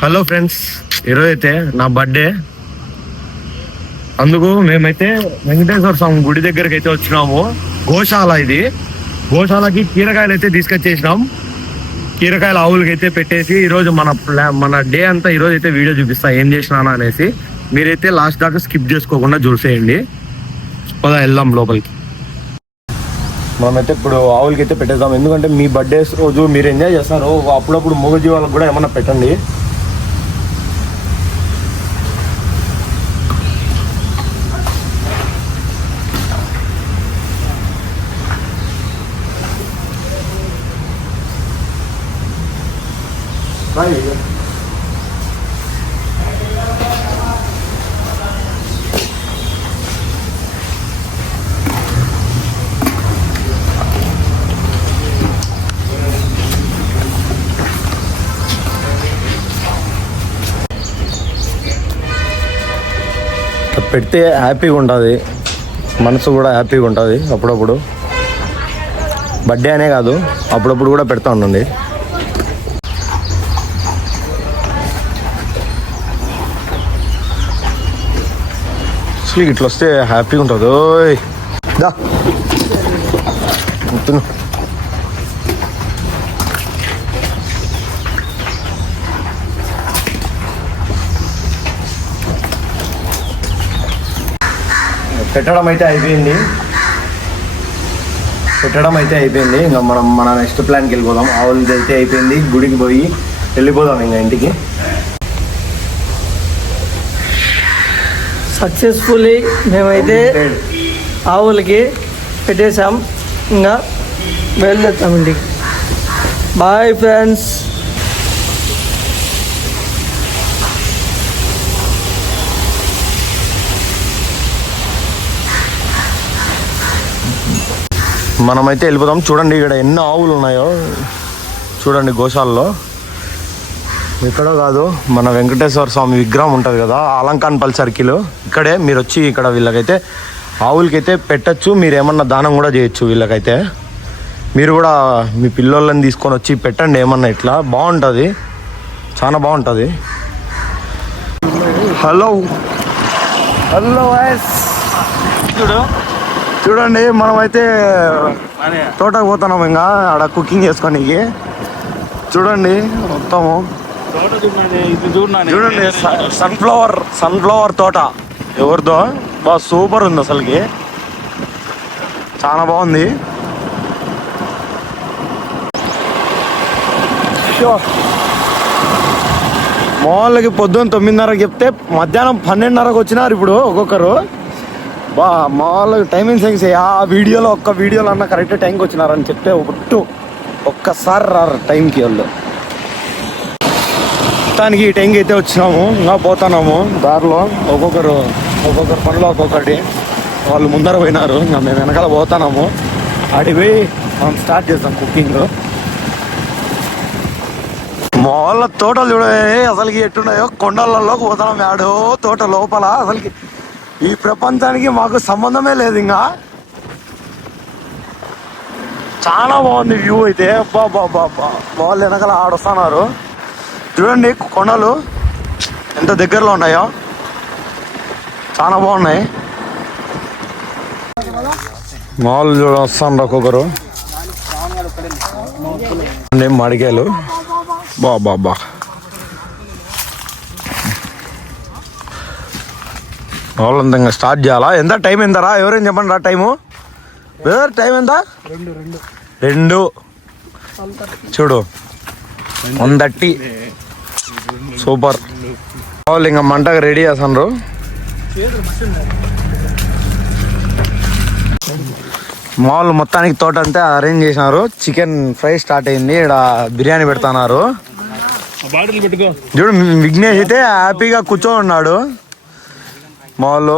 Hello friends, ఈరోజు అయితే నా బర్త్డే. అందుకు మేమైతే వెంకటేశ్వర స్వామి గుడి దగ్గరికి అయితే వచ్చినాము. గోశాల ఇది. గోశాలకి కీరకాయలు అయితే తీసుకొచ్చేసినాం. కీరకాయలు ఆవులకి అయితే పెట్టేసి ఈరోజు మన డే అంతా ఈరోజు అయితే వీడియో చూపిస్తా ఏం చేసినాను అనేసి. మీరైతే లాస్ట్ దాకా స్కిప్ చేసుకోకుండా చూసేయండి. పదా వెళ్దాం లోపలికి. మనమైతే ఇప్పుడు ఆవులకి అయితే పెట్టేద్దాం. ఎందుకంటే మీ బర్త్డేస్ రోజు మీరు ఎంజాయ్ చేస్తారు, అప్పుడప్పుడు మూగజీవాలకు కూడా ఏమన్నా పెట్టండి. పెడితే హ్యాపీగా ఉంటుంది, మనసు కూడా హ్యాపీగా ఉంటుంది. అప్పుడప్పుడు బర్త్డే అనే కాదు, అప్పుడప్పుడు కూడా పెడతా ఉండండి. అసలు ఇట్లా వస్తే హ్యాపీగా ఉంటుంది. ఓయ్ దా పెట్టడం అయితే అయిపోయింది. ఇంకా మన నెక్స్ట్ ప్లాన్కి వెళ్ళిపోదాం. ఆవులది అయితే అయిపోయింది. గుడికి పోయి వెళ్ళిపోదాం ఇంకా ఇంటికి. సక్సెస్ఫుల్లీ మేమైతే ఆవులకి పెట్టేసాం. ఇంకా బయలుదేరుతాం ఇంటికి. Bye friends. మనమైతే వెళ్ళిపోదాం. చూడండి ఇక్కడ ఎన్ని ఆవులు ఉన్నాయో చూడండి. గోశాలలో ఎక్కడో కాదు, మన వెంకటేశ్వర స్వామి విగ్రహం ఉంటుంది కదా, అలంకాన్పల్లి సర్కిల్. ఇక్కడే మీరు వచ్చి ఇక్కడ వీళ్ళకైతే ఆవులకైతే పెట్టచ్చు. మీరు ఏమన్నా దానం కూడా చేయొచ్చు. వీళ్ళకైతే మీరు కూడా మీ పిల్లోళ్ళని తీసుకొని వచ్చి పెట్టండి. ఏమన్నా ఇట్లా బాగుంటుంది, చాలా బాగుంటుంది. హలో చూడండి, మనమైతే తోటకు పోతున్నాం ఇంకా ఆడ కుకింగ్ చేసుకోనికి. చూడండి మొత్తము చూడండి, సన్ఫ్లవర్ తోట ఎవరిదో. బాగా సూపర్ ఉంది, అసలుకి చాలా బాగుంది. మామూలుకి పొద్దున్న 9:30 చెప్తే మధ్యాహ్నం 12:30 వచ్చినారు ఇప్పుడు ఒక్కొక్కరు. మామూలుగా టైమింగ్ సెన్స్ ఆ వీడియోలో ఒక్క వీడియోలో అన్న కరెక్ట్ టైంకి వచ్చినారని చెప్తే ఒక్కసారి రారు టైంకి వాళ్ళు. మొత్తానికి ఈ టైంకి అయితే వచ్చినాము. ఇంకా పోతున్నాము. దారిలో ఒక్కొక్కరు పనిలో ఒక్కొక్కటి వాళ్ళు ముందర పోయినారు. ఇంకా మేము వెనకాల పోతున్నాము. అడిగి మనం స్టార్ట్ చేస్తాం కుకింగ్. మామూల తోటలు చూడే అసలుకి ఎట్టున్నాయో. కొండలలోకి పోతున్నాం. ఆడో తోట లోపల. అసలుకి ఈ ప్రపంచానికి మాకు సంబంధమే లేదు. ఇంకా చాలా బాగుంది వ్యూ అయితే. బాబా వాళ్ళు వెనకాల ఆడొస్తున్నారు. చూడండి కొండలు ఎంత దగ్గరలో ఉన్నాయో, చాలా బాగున్నాయి. మామూలు చూడ వస్తాను ఒక్కొక్కరు. మామిడికాయలు బాబా. వాళ్ళంతా ఇంకా స్టార్ట్ చేయాలా? ఎంత టైం ఎంతరా? ఎవరేం చెప్పండి రా టైము. టైం ఎంత? 2 చూడు 1:30. సూపర్. వాళ్ళు ఇంకా మంటగా రెడీ చేస్తున్నారు. మామూలు మొత్తానికి తోట అంతా అరేంజ్ చేసినారు. చికెన్ ఫ్రై స్టార్ట్ అయింది. ఇక్కడ బిర్యానీ పెడుతున్నారు. చూడు విఘ్నేష్ అయితే హ్యాపీగా కూర్చొని ఉన్నాడు. మా వాళ్ళు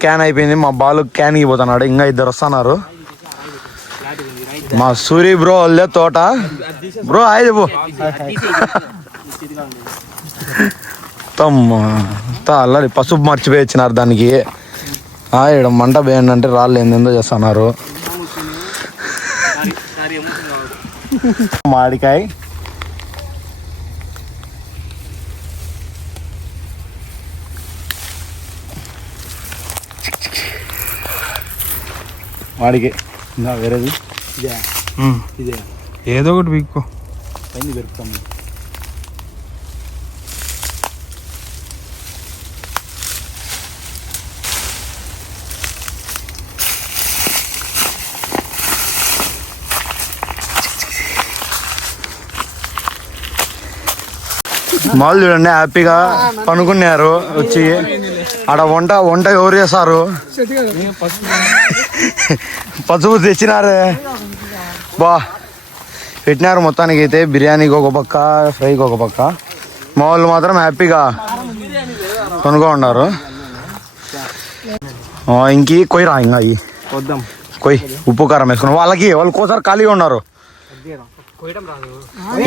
క్యాన్ అయిపోయింది. మా బాలు క్యాన్కి పోతున్నాడు. ఇంకా 2 వస్తున్నారు. మా సూరి బ్రో వాళ్ళే తోట. బ్రో హాయ్ చెప్పు. అల్లరి పసుపు మర్చిపోయి వచ్చినారు దానికి. ఇక్కడ మంట వేయండి అంటే రాళ్ళు ఏందో చేస్తున్నారు. మామిడికాయ వాడికి ఇంకా వేరేది ఇదే ఏదో ఒకటి పీక్కో. పైన పెరుపుతాము. మామూలు చూడండి హ్యాపీగా పనుకున్నారు వచ్చి. ఆడ వంట ఎవరు చేస్తారు? పసుపు తెచ్చినారే బా పెట్టినారు. మొత్తానికి అయితే బిర్యానీకి ఒక పక్క, ఫ్రైకి ఒక పక్క. మా వాళ్ళు మాత్రం హ్యాపీగా కొనుక్కో ఉన్నారు. ఇంకి కొయ్యరా ఇంకా అవి కొయ్యి ఉప్పు కారం వేసుకున్నాం. వాళ్ళు కోసారి ఖాళీగా ఉన్నారు.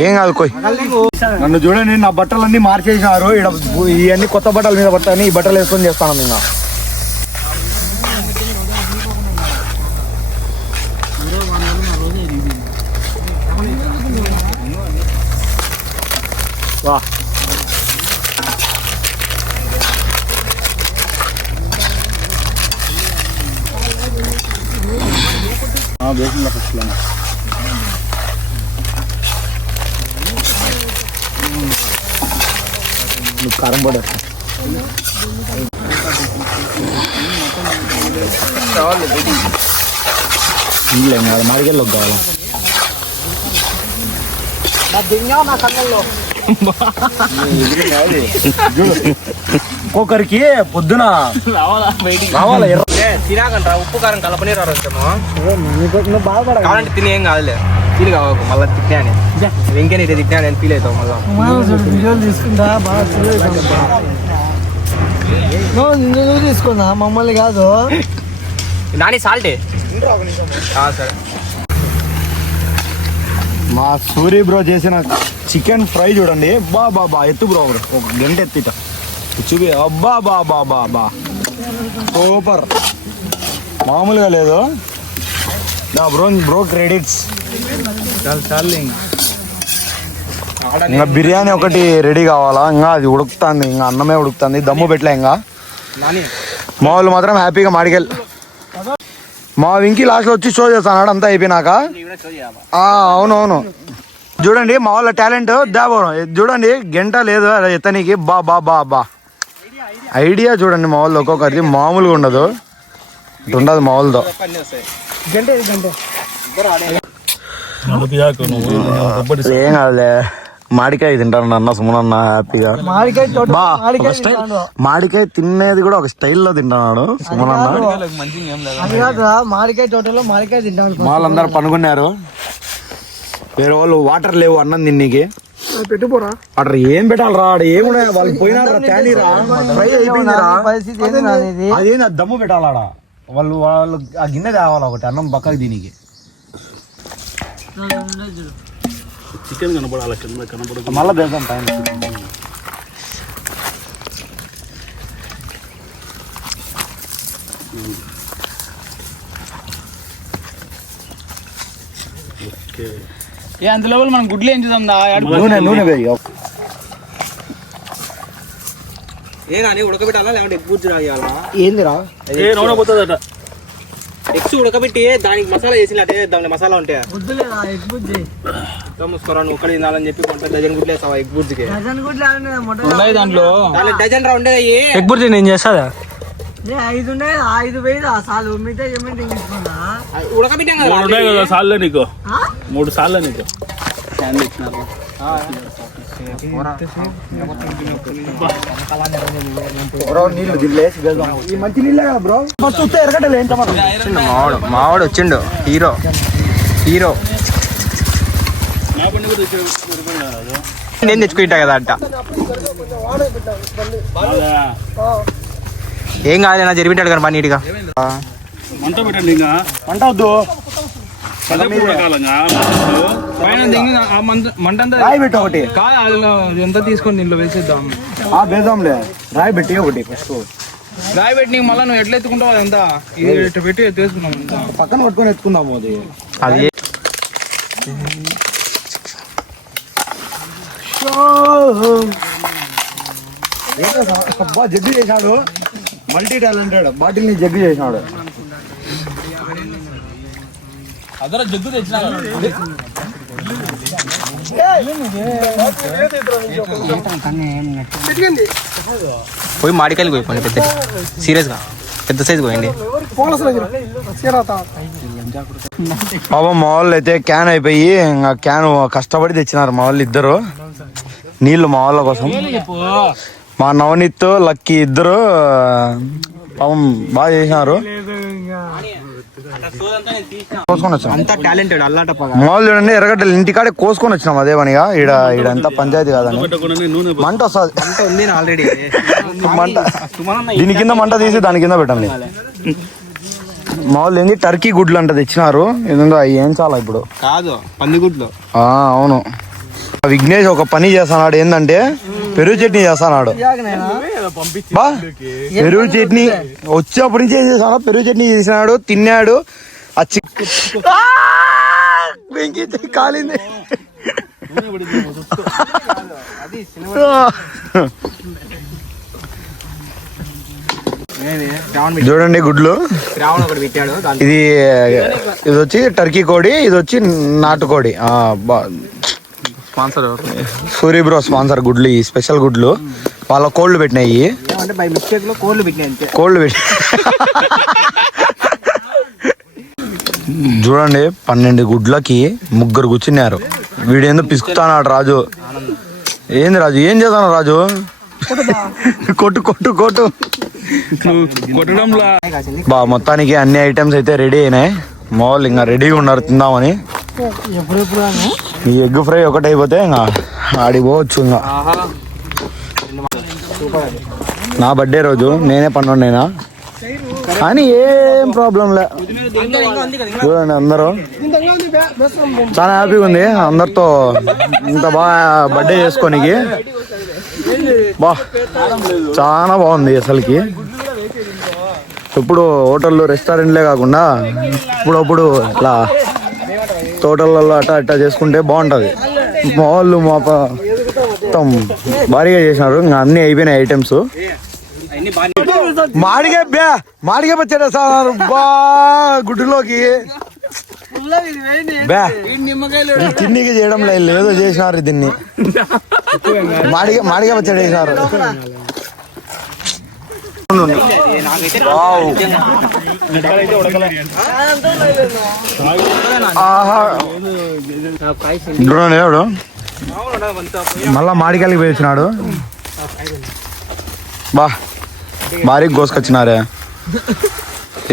ఏం కాదు కొయ్యి. నన్ను చూడండి, నా బట్టలన్నీ మార్చేసినారు. ఇక్కడ ఇవన్నీ కొత్త బట్టల మీద పడతాయని ఈ బట్టలు వేసుకొని చేస్తాను ఇంకా. వా బేసింగ్ ఫస్ట్ కారం పడే మాడికెళ్ళి కావాలా ఒక్కొక్కరికి పొద్దున రావాలా తినాకంటా ఉప్పు కారం కలపని బాధపడాలంటే తిని ఏం కాదులే. ఫీల్ కావకు మళ్ళీ తిట్టాను ఇంకేనే తిట్టాను నేను ఫీల్ అవుతావు మళ్ళీ. వీడియోలు తీసుకుంటా బాగా నువ్వు తీసుకున్నా మమ్మల్ని కాదు. నాని సాల్టే సరే. మా సూరి బ్రో చేసిన చికెన్ ఫ్రై చూడండి. బా ఎత్తు బ్రో ఒక గంట ఎత్తిట చూపి. అబ్బా బా సూపర్, మామూలుగా లేదు. Bro credits. ఇంకా బిర్యానీ ఒకటి రెడీ కావాలా. ఇంకా అది ఉడుకుతుంది, ఇంకా అన్నమే ఉడుకుతుంది, దమ్ము పెట్టలే ఇంకా. మా వాళ్ళు మాత్రం హ్యాపీగా మాడికెళ్ళి మా వెంకీ లాస్ట్లో వచ్చి షో చేస్తాడు అంతా అయిపోయినాక. అవునవును చూడండి మా వాళ్ళ టాలెంట్ చూడండి. గంట లేదు ఎత్తనికి. బా ఐడియా చూడండి మా వాళ్ళు ఒక్కొక్కరిది మామూలుగా ఉండదు. ఉండదు మా వాళ్ళతో. ఏం కాదులే, మాడికాయ తింటాను అన్న సుమనన్న హ్యాపీగా. మాడికాయ తినేది కూడా ఒక స్టైల్లో తింటున్నాడు సుమనన్న. మామిడికాయ తోటలో మామిడికాయ తింటాను. వాళ్ళందరూ పనుకున్నారు. వేరే వాళ్ళు వాటర్ లేవు అన్నం తిన్నీకి. అక్కడ ఏం పెట్టాలరా? ఏమున్నాయి వాళ్ళు పోయినారా? ఫ్రై అయిపోయిందిరా. అదేంది దమ్ము పెట్టాలడా? వాళ్ళు ఆ గిన్నె తేవాలి ఒకటి అన్నం పక్కకి దీనికి. చికెన్ కనపడాలి కింద కనపడదు. మళ్ళీ వేద్దాం టైం. అందులో మనం గుడ్లు ఏం చూద్దాం. నూనె వేయి. ఏనా ఉడకబెట్టాలా లేకుంటే ఎగ్ బుజ్జి రాయాలా? ఏందిరా నూనె పోతుందట. ఎగ్స్ ఉడకబెట్టి దానికి మసాలా వేసినట్టే దాని మసాలా ఉంటే మూసుకోరా. నువ్వు ఒక్కడే తినాలని చెప్పి డజన్ గుడ్లు వేస్తావా ఎగ్ బుజ్జికి? దాంట్లో డజన్ రా ఉండేది. ఎగ్ బుజ్జి నేను చేస్తాదా? 5 ఉన్నాయి, 5 వేలు సార్లు మిగతా ఏమైనా ఉడకబెట్టాం కదా. 3 ఉన్నాయి కదా సార్లే నీకు. 3 సార్లే నీకు. బ్రో నీళ్ళు దిల్లేసి వెళ్దాం. ఈ మంచి నీళ్ళే కదా బ్రో. ఫస్ట్ వస్తే ఎరగడలే ఏంట మావాడు వచ్చిండు. హీరో నేను తెచ్చుకుంటా కదా అంట. ఏం కాదు జరిపింటాడు కదా బాగా నీట్గా. మంట పెట్టండి. ఇంకా మంట వద్దు. మంట రాయి పెట్టి ఒకటి ఎంత తీసుకొని దీంట్లో వేసేద్దాం. వేద్దాంలే. రాయి పెట్టి ఒకటి ఫస్ట్. రాయి పెట్టి నీకు మళ్ళీ నువ్వు ఎట్లా ఎత్తుకుంటావు? అదంతా ఇది పెట్టి ఎత్తేసుకున్నాం. అంతా పక్కన పట్టుకొని ఎత్తుకుందాము. అది జగ్గు చేశాడు. Multi talented. బాటిల్ ని జగ్గు చేసినాడు. అదరా జగ్గు తెచ్చినా పోయి మాడికాయలు పోయిపోండి పెద్ద సీరియస్గా పెద్ద సైజు పోయండి. బాబా మా వాళ్ళు అయితే క్యాన్ అయిపోయి ఇంకా క్యాన్ కష్టపడి తెచ్చినారు మా వాళ్ళు ఇద్దరు నీళ్లు మా వాళ్ళ కోసం. మా నవనీత్ లక్కీ ఇద్దరు పాపం బాగా చేసినారు. కోసుకొని వచ్చినాం అంతా టాలెంటెడ్ అల్లాట మామూలు చూడండి ఎర్రగడ్డలు ఇంటికాడే కోసుకొని వచ్చినాం అదే పనిగా. ఈడంతా పంచాయతీ కాదని మంట వస్తుంది ఉంది ఆల్రెడీ. మంట దీని కింద మంట తీసి దాని కింద పెట్టండి. మామూలు ఏంది టర్కీ గుడ్లు అంట తెచ్చినారు. ఏంటంటే అవి ఏం చాలా ఇప్పుడు కాదు పందిగుడ్లు. అవును విఘ్నేష్ ఒక పని చేస్తున్నాడు ఏంటంటే పెరుగు చట్నీ చేస్తున్నాడు. బా పెరుగు చట్నీ వచ్చేప్పటి నుంచి ఏం చేసాడు పెరుగు చట్నీ చేసినాడు తిన్నాడు. కాలింది చూడండి గుడ్లు. ఇది వచ్చి టర్కీ కోడి, ఇది వచ్చి నాటుకోడి. స్పాన్సర్ సూర్య బ్రో స్పాన్సర్ గుడ్లు, ఈ స్పెషల్ గుడ్లు వాళ్ళ కోళ్ళు పెట్టినాయి. బై మిస్టేక్ లో కోళ్ళు పెట్టినాయి. కోళ్ళు పెట్టి చూడండి 12 గుడ్లకి 3 కూర్చున్నారు. వీడేందో పిసుకుతానాడు రాజు. ఏంది రాజు ఏం చేస్తాను రాజు? కొట్టు కొట్టు కొట్టు కొట్టడంలా బా మొత్తానికి అన్ని ఐటమ్స్ అయితే రెడీ అయినాయి. మా వాళ్ళు ఇంకా రెడీగా ఉన్నారు తిందామని. ఈ ఎగ్ ఫ్రై ఒకటి అయిపోతే ఇంకా ఆడిపోవచ్చు. ఇంకా నా బర్త్డే రోజు నేనే పన్నుండేనా కానీ ఏం ప్రాబ్లం లే. చూడండి అందరూ చాలా హ్యాపీగా ఉంది అందరితో ఇంత బాగా బర్త్డే చేసుకోనికి. బా చాలా బాగుంది అసలుకి. ఇప్పుడు హోటల్లో రెస్టారెంట్లే కాకుండా ఇప్పుడప్పుడు ఇట్లా తోటలలో అట్టా చేసుకుంటే బాగుంటుంది. మా వాళ్ళు మొత్తం భారీగా చేసినారు. ఇంకా అన్ని అయిపోయినాయి ఐటమ్స్. మాడిగా పచ్చాడు సార్ బా గుడ్డులోకి బా తిండికి చేయడం లేదు ఏదో చేసినారు. దీన్ని మాడిగా పచ్చడి వేసినారు. చూడండి మళ్ళా మాడికాయలకి వేసినాడు. బా భారీ కోసుకొచ్చినారే.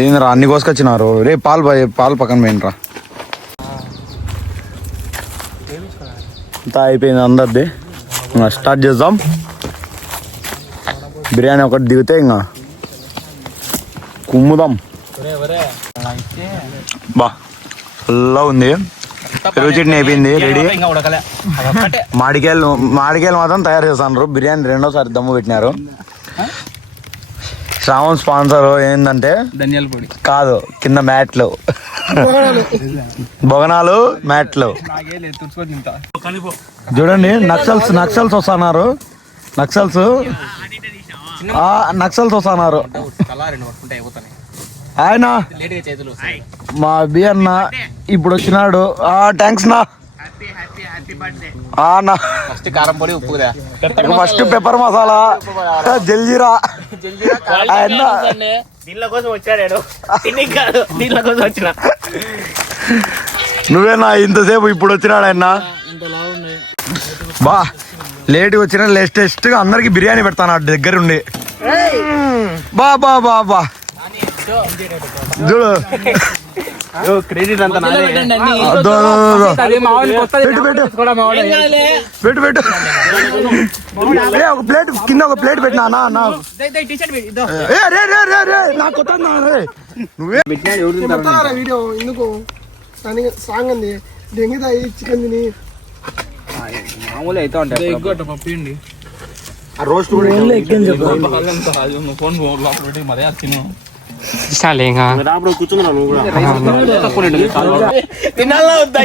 ఏందిరా అన్ని కోసుకొచ్చినారు. రే పాలు పక్కన పోయినరా. అంతా అయిపోయింది అందరిది. ఇంకా స్టార్ట్ చేద్దాం. బిర్యానీ ఒకటి దిగితే ఇంకా కుమ్ముదాం. బా ఫుల్లా ఉంది. పెరుగు చట్నీ అయిపోయింది రెడీ. మాడికాయలు మాత్రం తయారు చేస్తున్నారు. బిర్యానీ 2వ సారి దమ్ము పెట్టినారు. శ్రావణ్ స్పాన్సర్ ఏంటంటే ధనియాల పొడి కాదు కింద మ్యాట్లు బొగనాలు మ్యాట్లు. చూడండి నక్సల్స్ వస్తున్నారు. నక్సల్స్ వస్తున్నారు. ఆయన మా బి అన్న ఇప్పుడు వచ్చినాడు. థ్యాంక్స్ నా. కారం పొడి ఉప్పు ఫస్ట్ పెప్పర్ మసాలా జల్జీరా. దీనిలో కోసం వచ్చాడు దీనిలో కోసం వచ్చిన నువ్వేనా ఇంతసేపు ఇప్పుడు వచ్చినాడు ఆయన. బా లేట్గా వచ్చిన లేటెస్ట్ గా అందరికి బిర్యానీ పెడతాను దగ్గరుండి. బా బా బా బా చూడు క్రెడిట్ అంతా పెట్టు ఒక ప్లేట్ కింద ఒక ప్లేట్ పెట్టినా నువ్వే వీడియో ఎందుకు సాంగ్ అంది దెంగిదాయి చికెన్ తిని మామూలు అయితే ఉంటాయి. రోస్ట్ తినాలా వద్దా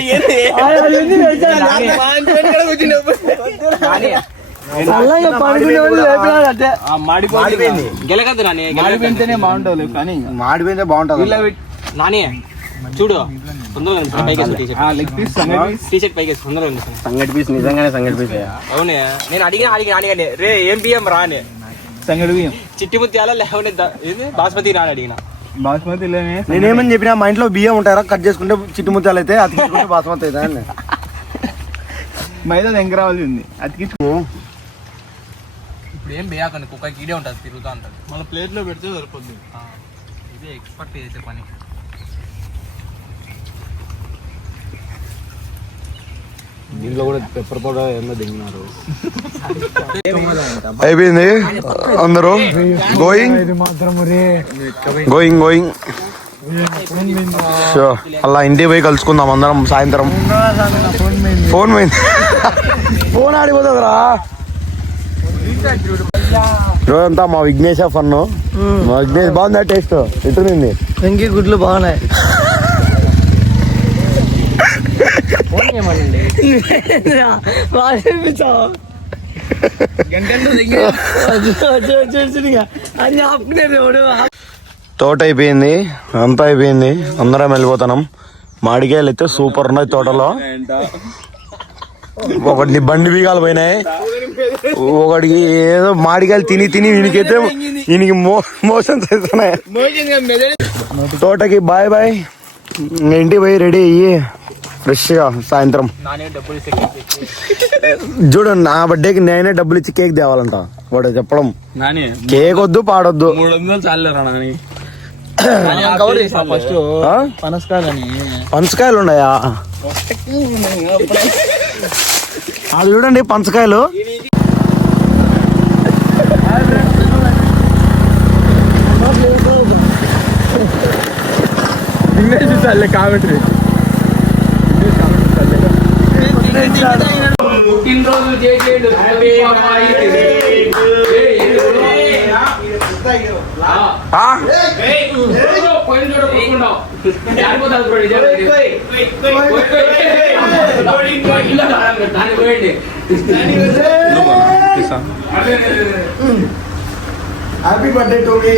మాడిపోయిందే బాగుంటుంది కానీ మాడిపోయిందే బాగుంటుంది. నాని చూడు తొందరగా టీ-షర్ట్ పైకి తొందరగా సంగటి పీస్ నిజంగానే సంగటి పీస్. అవునే నేను అడిగానే రే ఏం బియ్యం రాని సంగడి బియ్యం చిట్టి ముత్యాల లేవనే బాస్మతి రాని అడిగిన. బాస్మతి నేనేమని చెప్పినా మా ఇంట్లో బియ్యం ఉంటారా కట్ చేసుకుంటే చిట్టుముత్యాలు అయితే అతికించుకుంటే బాస్మతి అవుతా అని. మైదా దగ్గర రావాలి ఉంది అతికించు. ఇప్పుడు ఏం వేయకండి కుక్క గీడే ఉంటుంది తిరుగుతూ ఉంటుంది. మళ్ళీ ప్లేట్లో పెడితే సరిపోద్ది. ఇది ఎక్స్పర్ట్ చేసే పని. దీంట్లో కూడా పెప్పర్ పౌడర్ ఏమో దిగినారు. అయిపోయింది అందరూ గోయింగ్ గోయింగ్ గోయింగ్. అలా ఇంటికి పోయి కలుసుకుందాం అందరం సాయంత్రం. ఫోన్ పోయింది. ఫోన్ ఆడిపోతుందిరా. రోజంతా మా విఘ్నేష్ ఫన్. మా విఘ్నేష్ బాగుందా టేస్ట్? ఎట్టుంది? వెంకీ గుడ్లు బాగున్నాయి. తోట అయిపోయింది, అంతా అయిపోయింది, అందరం వెళ్ళిపోతున్నాం. మామిడికాయలు అయితే సూపర్ ఉన్నాయి తోటలో. ఒకటి బండి బీగాలు పోయినాయి, ఒకటికి ఏదో మామిడికాయలు తిని తిని వీనికైతే వీనికి మోషన్స్ అవుతున్నాయి. తోటకి బాయ్ బాయ్. ఇంటికి పోయి రెడీ అయ్యి ఫ్రెష్ గా సాయంత్రం చూడు. నా బర్త్డేకి నేనే డబ్బులు ఇచ్చి కేక్ తేవాలంట వాడు చెప్పడం. కేక్ వద్దు పాడొద్దు. 300 చాలేరా నాని. ఫస్ట్ పనసకాయలని పంచకాయలు ఉన్నాయా? అది చూడండి పంచకాయలు. కామెంటరీ పుట్టినరోజు చేసేడు happy birthday to me.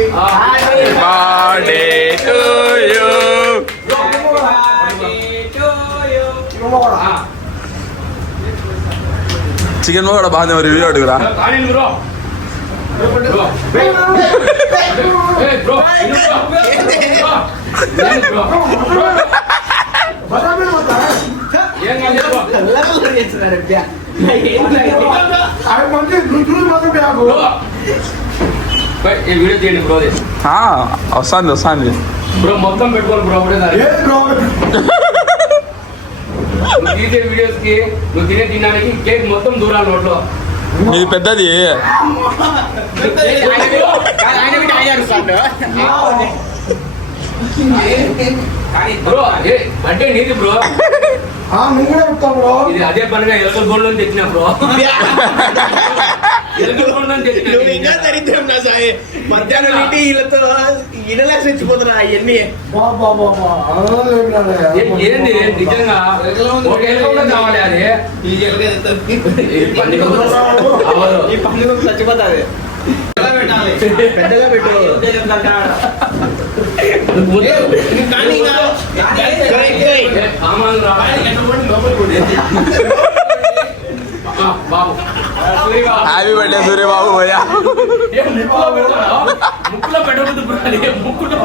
Chicken కూడా బాగానే రివ్యూ అడుగురా. వీడియో చేయండి బ్రో. వస్తాంది బ్రో మొత్తం పెట్టుకోవాలి బ్రో. నువ్వు తీసే వీడియోస్ కి నువ్వు తినడానికి కేక్ మొత్తం దూరాలి నోట్లో. ఇది పెద్దది. బ్రో అంటే నీది బ్రో. ఇది అదే పనిగా ఎలకల గోల్డ్ అని తెచ్చిన బ్రో. ఎలకల గోల్డ్ అని తెచ్చిన. మధ్యాహ్నం ఇంటి వీళ్ళతో ఇడలేసి తెచ్చిపోతున్నా అవన్నీ. ఏంది నిజంగా ఒక ఎలక కూడా కావాలి. అది ఈ పండుగ చచ్చిపోతుంది. పెద్దగా పెట్టు. హ్యాపీ బర్త్డే సూర్యబాబు భయ్యా. ముక్కులో పెట్టబోతు ముక్కులో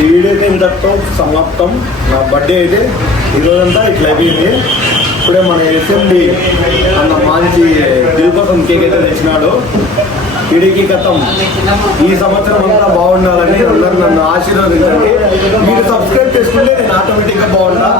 ఈ వీడియో ఇంతతో సమాప్తం. నా బర్త్డే అయితే ఈరోజంతా ఇట్లా అయిపోయింది. ఇప్పుడే మన ఎస్ఎండి అన్న మంచి దిల్ కోసం కేక్ అయితే తెచ్చినాడు. వీడికి గతం ఈ సంవత్సరం అంతా బాగుండాలని అందరూ నన్ను ఆశీర్వదించండి. మీరు సబ్స్క్రైబ్ చేసుకుంటే నేను ఆటోమేటిక్గా బాగుంటా.